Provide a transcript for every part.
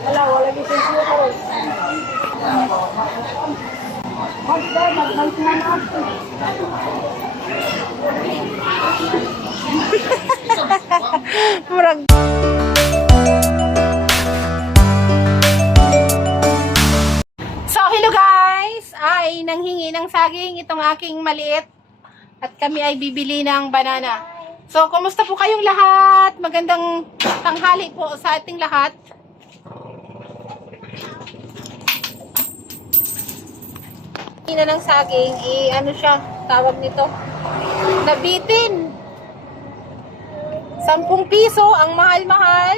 Wala lisensya ko. Murag. So, hello guys! Ay, nanghingi ng saging itong aking maliit. At kami ay bibili ng banana. So, kumusta po kayong lahat? Magandang tanghali po sa ating lahat. Na ng saging, ano siya, tawag nito, nabitin. 10 piso, ang mahal-mahal.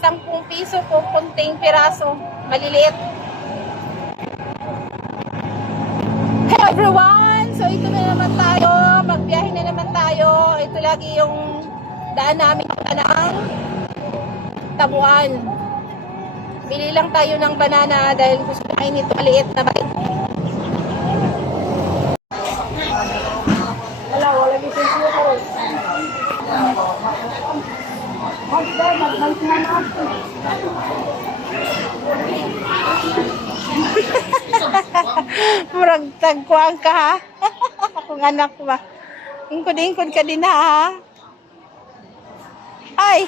10 piso po, kunting piraso, maliliit. Hello everyone! So ito na naman tayo, magbiyahe na naman tayo. Ito lagi yung daan namin ng Tabuan. Bili lang tayo ng banana dahil gusto kain nito maliit na bait. Wala lisensya ko. Murag tagkuang ka ha. Akong anak ba. Ingkod-ingkod ka din ha. Ay.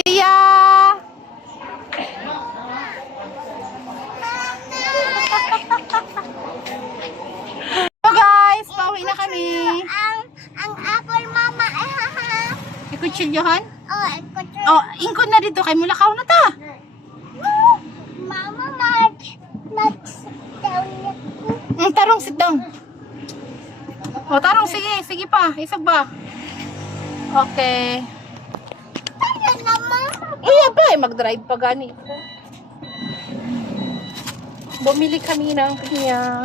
Siya. So guys, pauwi na kami. Ang apple mama Ikutsilyohan? ikot Oh, ingkod na dito kay mulakaw na ta. mama mag down niya. Tarong, sit down. Oh, tarong, sige pa. Isag ba? Okay. Tayo na mama. Iya ba, mag-drive pa gani. Bumili kami ng pinya.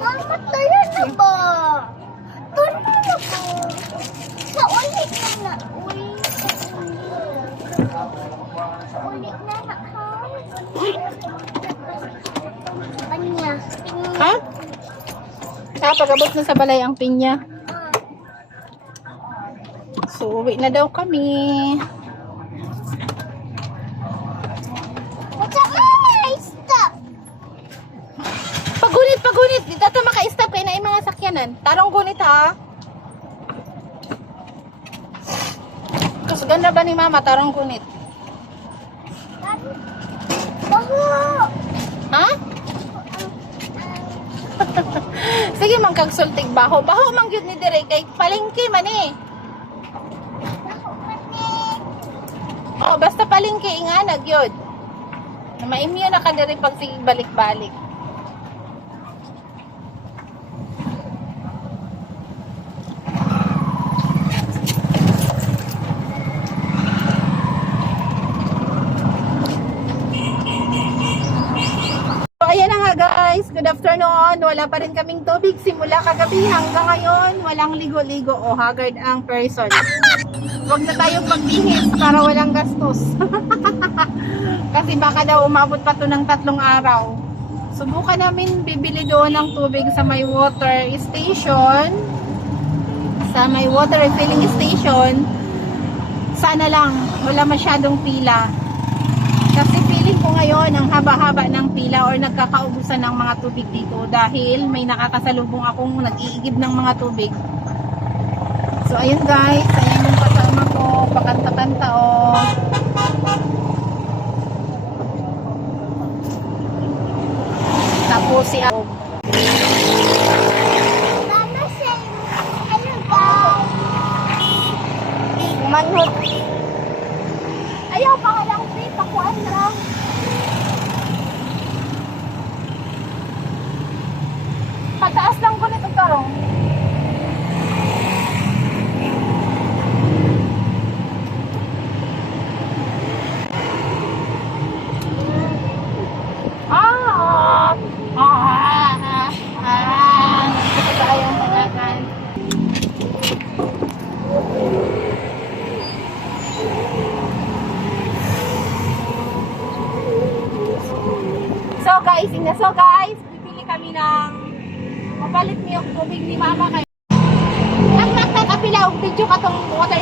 Mama, tayo na ba? Tayo na ba? Sa ulit na. Ulit na ha. Panya. Ha? Pag-abot na sa balay ang pinya. So, uwi na daw kami. Stop. Pagunit. Dito ito maka-stop kayo na yung mga sakyanan. Tarong gunit ha. Tapos ganda ba ni mama? Tarong gunit. Baho. Ha? Sige man kag sultig baho. Baho man gyud ni dire kay palengke man eh. Oh, basta palengke inganag yun. Na maimyo na ka diri pag sige balik-balik. So, ayan na nga guys. Good afternoon. Wala pa rin kaming tubig simula kagabi hanggang ngayon. Walang ligo-ligo o haggard ang person. Huwag na tayong magbihis para walang gastos. Kasi baka daw umabot pa to ng 3 araw. Subukan namin bibili doon ng tubig sa may water station. Sa may water refilling station. Sana lang wala masyadong pila. Kasi feeling ko ngayon ang haba-haba ng pila or nagkakaubusan ng mga tubig dito dahil may nakakasalubong akong nag-iigib ng mga tubig. So ayun guys, ayan yung kasama ko, pakanta-kanta oh. Tapos si ako. Mama say, ano ba? Manhot. Ayaw pa ka lang, babe. Pakuan lang. Pagtaas lang ko nito tarong. guys, ina. So guys, pipili kami ng mapalit niyo yung tubig ni mama kayo. Nakapila og video katong water